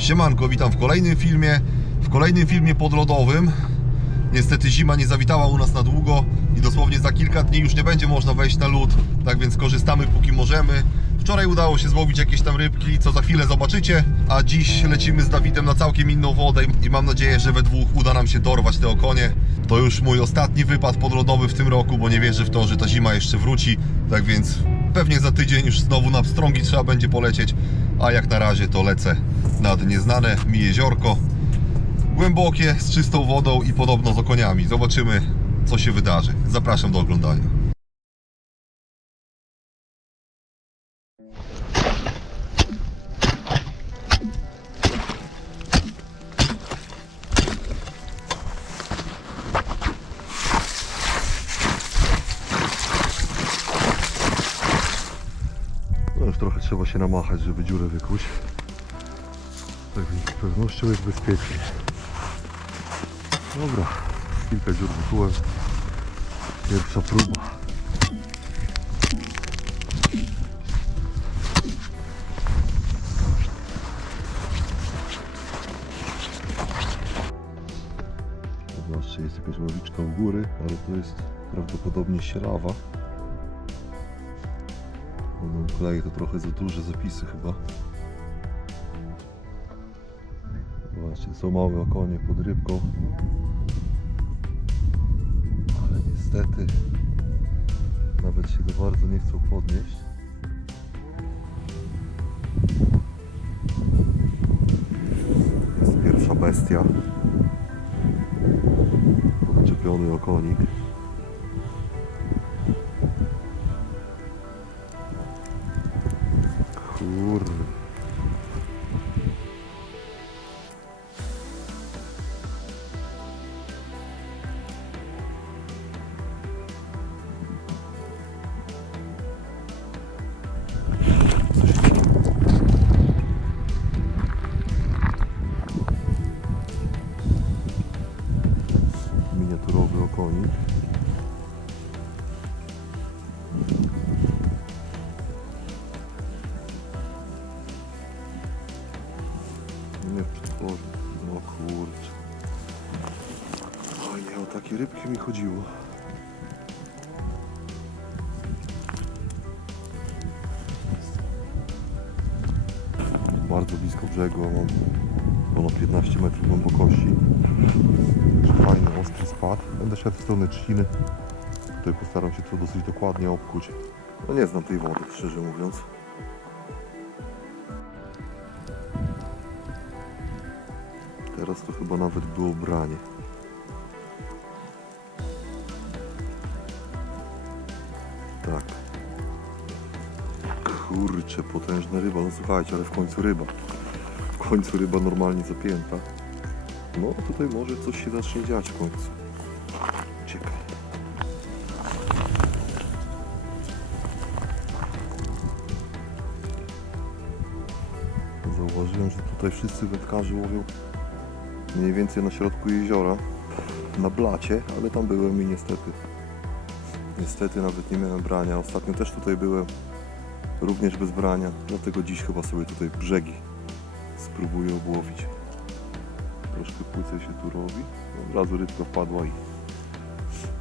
Siemanko, witam w kolejnym filmie, w kolejnym filmie podlodowym. Niestety zima nie zawitała u nas na długo i dosłownie za kilka dni już nie będzie można wejść na lód, tak więc korzystamy póki możemy. Wczoraj udało się złowić jakieś tam rybki, co za chwilę zobaczycie, a dziś lecimy z Dawidem na całkiem inną wodę i mam nadzieję, że we dwóch uda nam się dorwać te okonie. To już mój ostatni wypad podlodowy w tym roku, bo nie wierzę w to, że ta zima jeszcze wróci, tak więc pewnie za tydzień już znowu na pstrągi trzeba będzie polecieć, a jak na razie to lecę nad nieznane mi jeziorko. Głębokie, z czystą wodą i podobno z okoniami. Zobaczymy, co się wydarzy. Zapraszam do oglądania. No już trochę trzeba się namachać, żeby dziurę wykuć. Tak z pewnością jest bezpiecznie. Dobra, kilka dziur wykułem. Pierwsza próba. Zobaczcie, jest jakaś ławiczka u góry, ale to jest prawdopodobnie sielawa. Będą klei to trochę za duże zapisy chyba. Zobaczcie, są małe okonie pod rybką. Ale niestety nawet się za bardzo nie chcą podnieść. Jest pierwsza bestia. Podczepiony okonik. Kurde. Rybki mi chodziło. Bardzo blisko brzegu, mam ponad 15 metrów głębokości. Fajny, ostry spad. Będę szedł w stronę trzciny. Tutaj postaram się to dosyć dokładnie obkuć. No nie znam tej wody, szczerze mówiąc. Teraz to chyba nawet było branie. Kurczę, potężna ryba. No słuchajcie, ale w końcu ryba. W końcu ryba normalnie zapięta. No tutaj może coś się zacznie dziać w końcu. Czekaj. Zauważyłem, że tutaj wszyscy wędkarze łowią mniej więcej na środku jeziora, na blacie, ale tam byłem i niestety, niestety nawet nie miałem brania. Ostatnio też tutaj byłem, również bez brania, dlatego dziś chyba sobie tutaj brzegi spróbuję obłowić. Troszkę płycej się tu robi, od razu rybka wpadła i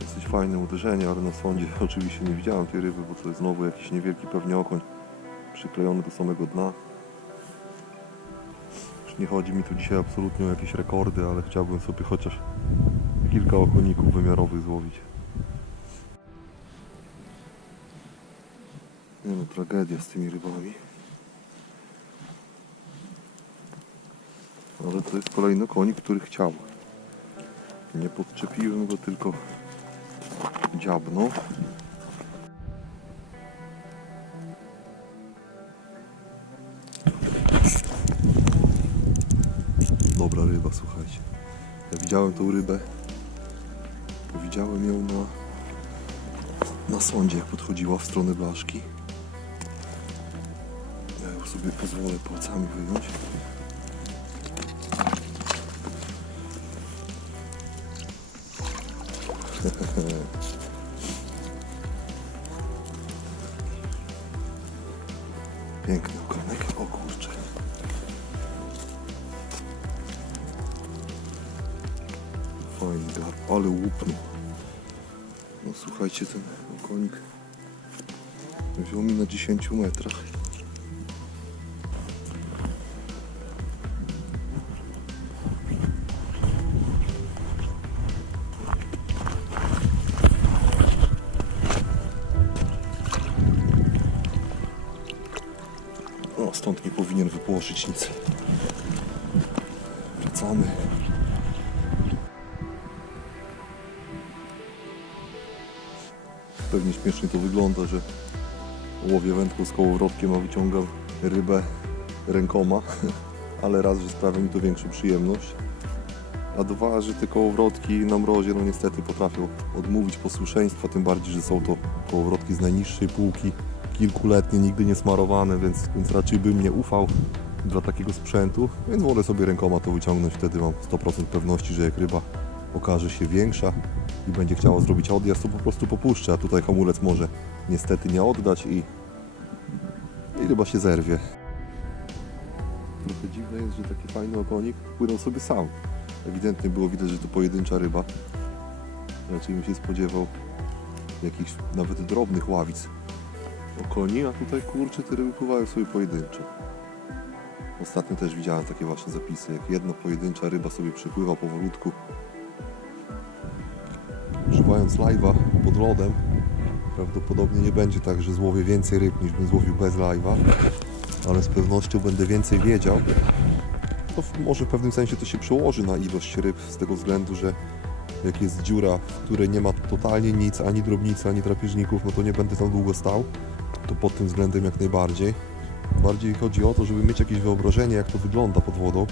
dosyć fajne uderzenie, ale na sądzie oczywiście nie widziałem tej ryby, bo to jest znowu jakiś niewielki pewnie okoń przyklejony do samego dna. Już nie chodzi mi tu dzisiaj absolutnie o jakieś rekordy, ale chciałbym sobie chociaż kilka okoników wymiarowych złowić. Nie no, tragedia z tymi rybami. Ale to jest kolejny konik, który chciał. Nie podczepiłem go, tylko dziabnął. Dobra ryba, słuchajcie. Ja widziałem tą rybę. Widziałem ją na, na sądzie, jak podchodziła w stronę blaszki sobie pozwolę palcami wyjąć. Piękny ogonek, o kurczę. Fajny gar, ale łupnął. No słuchajcie, ten ogonik wziął mi na 10 metrach. Stąd nie powinien wypłoszyć nic. Wracamy. Pewnie śmiesznie to wygląda, że łowię wędką z kołowrotkiem, a wyciągam rybę rękoma, ale raz, że sprawia mi to większą przyjemność, a dwa, że te kołowrotki na mrozie no niestety potrafią odmówić posłuszeństwa, tym bardziej, że są to kołowrotki z najniższej półki, kilkuletnie, nigdy nie smarowane, więc, więc raczej bym nie ufał dla takiego sprzętu, więc wolę sobie rękoma to wyciągnąć, wtedy mam 100% pewności, że jak ryba okaże się większa i będzie chciała zrobić odjazd, to po prostu popuszczę, a tutaj hamulec może niestety nie oddać i, i ryba się zerwie. Trochę dziwne jest, że taki fajny okonik płynął sobie sam. Ewidentnie było widać, że to pojedyncza ryba. Raczej bym się spodziewał jakichś nawet drobnych ławic okoni, a tutaj kurczę te ryby pływają sobie pojedynczo. Ostatnio też widziałem takie właśnie zapisy, jak jedna pojedyncza ryba sobie przepływa powolutku. Używając live'a pod lodem, prawdopodobnie nie będzie tak, że złowię więcej ryb niż bym złowił bez live'a, ale z pewnością będę więcej wiedział. To może w pewnym sensie to się przełoży na ilość ryb z tego względu, że jak jest dziura, w której nie ma totalnie nic, ani drobnicy, ani drapieżników, no to nie będę tam długo stał. To pod tym względem jak najbardziej. Bardziej chodzi o to, żeby mieć jakieś wyobrażenie, jak to wygląda pod wodą.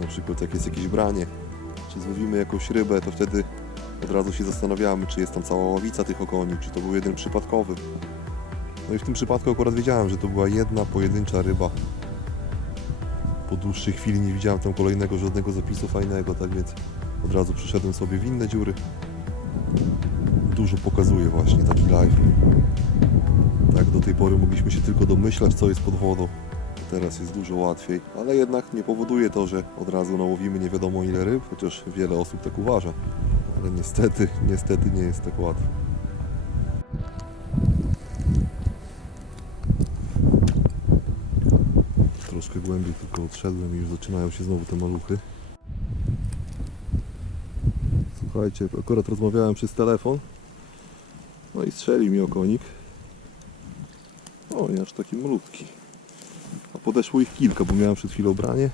Na przykład jak jest jakieś branie, czy złowimy jakąś rybę, to wtedy od razu się zastanawiamy, czy jest tam cała ławica tych okoni, czy to był jeden przypadkowy. No i w tym przypadku akurat wiedziałem, że to była jedna pojedyncza ryba. Po dłuższej chwili nie widziałem tam kolejnego żadnego zapisu fajnego, tak więc od razu przyszedłem sobie w inne dziury. Dużo pokazuje właśnie taki live. Tak, do tej pory mogliśmy się tylko domyślać, co jest pod wodą. Teraz jest dużo łatwiej, ale jednak nie powoduje to, że od razu nałowimy nie wiadomo ile ryb, chociaż wiele osób tak uważa. Ale niestety, niestety nie jest tak łatwo. Troszkę głębiej tylko odszedłem i już zaczynają się znowu te maluchy. Słuchajcie, akurat rozmawiałem przez telefon. No i strzeli mi okonik. O, aż taki malutki. A podeszło ich kilka, bo miałem przed chwilą branie.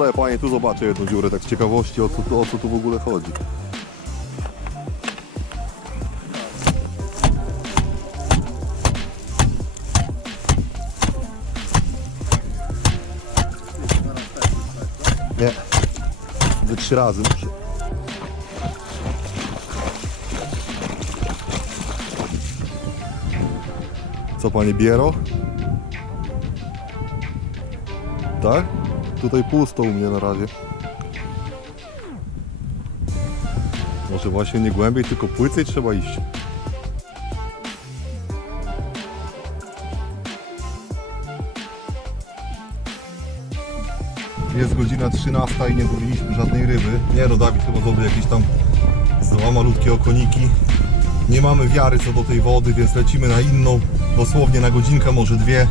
Dobra, panie tu zobaczę jedną dziurę, tak z ciekawości o co, o co tu w ogóle chodzi. Nie. Wy trzy razy muszę. Co panie Biero? Tak? Tutaj pusto u mnie na razie. Może właśnie nie głębiej, tylko płycej trzeba iść. Jest godzina 13 i nie złowiliśmy żadnej ryby. Nie no, Dawid chyba złowił jakieś tam dwa malutkie okoniki. Nie mamy wiary co do tej wody, więc lecimy na inną, dosłownie na godzinkę, może dwie.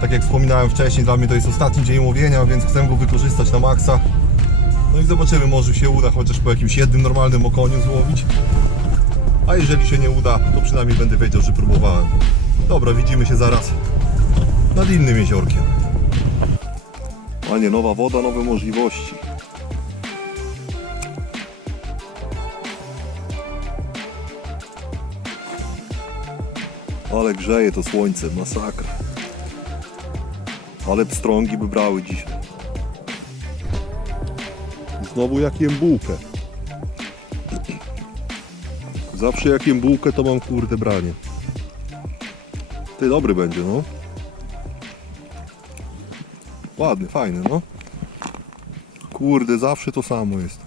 Tak jak wspominałem wcześniej, dla mnie to jest ostatni dzień łowienia, więc chcę go wykorzystać na maksa. No i zobaczymy, może się uda chociaż po jakimś jednym normalnym okoniu złowić. A jeżeli się nie uda, to przynajmniej będę wiedział, że próbowałem. Dobra, widzimy się zaraz nad innym jeziorkiem. Panie, nowa woda, nowe możliwości. Ale grzeje to słońce, masakra. Ale pstrągi by brały dzisiaj. Znowu jak jem bułkę. Zawsze jak jem bułkę, to mam kurde branie. Ty dobry będzie, no. Ładny, fajny, no. Kurde, zawsze to samo jest.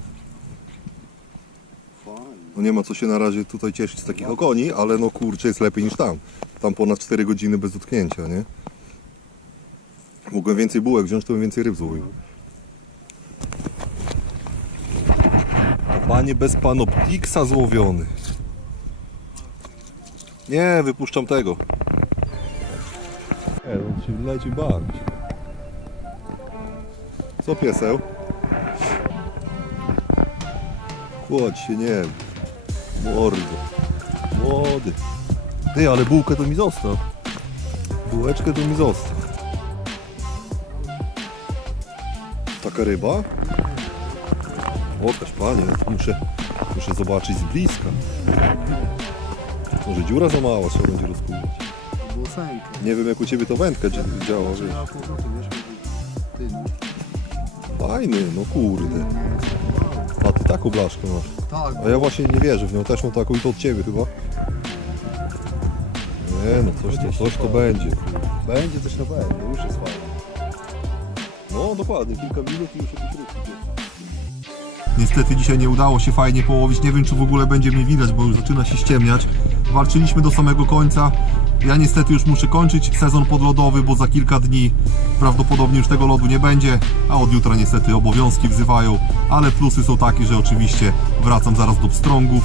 No nie ma co się na razie tutaj cieszyć z takich okoni, ale no kurczę, jest lepiej niż tam. Tam ponad 4 godziny bez dotknięcia, nie? Mogłem więcej bułek wziąć, to bym więcej ryb złowił. Panie bez panoptiksa złowiony. Nie, wypuszczam tego. Nie, on się leci bawić. Co pieseł? Kładź się, nie Mordo. Młody. Ty, ale bułkę to mi zostaw. Bułeczkę to mi zostaw. Taka ryba? Pokaż panie, muszę, muszę zobaczyć z bliska. Może dziura za mała, trzeba będzie. Włosenka. Nie wiem jak u Ciebie to wędka dzia- działa, wiesz. Fajny, no kurde. A Ty taką blaszkę masz. Tak, A ja właśnie nie wierzę w nią, też mam taką i to od Ciebie chyba. Nie no, coś to, coś to będzie. będzie coś pewno, już jest fajnie. No dokładnie, kilka minut i już jakieś rybki. Niestety dzisiaj nie udało się fajnie połowić. Nie wiem, czy w ogóle będzie mnie widać, bo już zaczyna się ściemniać. Walczyliśmy do samego końca. Ja niestety już muszę kończyć sezon podlodowy, bo za kilka dni prawdopodobnie już tego lodu nie będzie, a od jutra niestety obowiązki wzywają, ale plusy są takie, że oczywiście wracam zaraz do pstrągów.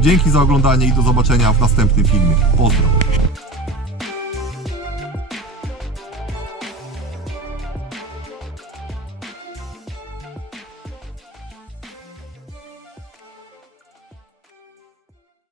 Dzięki za oglądanie i do zobaczenia w następnym filmie. Pozdro.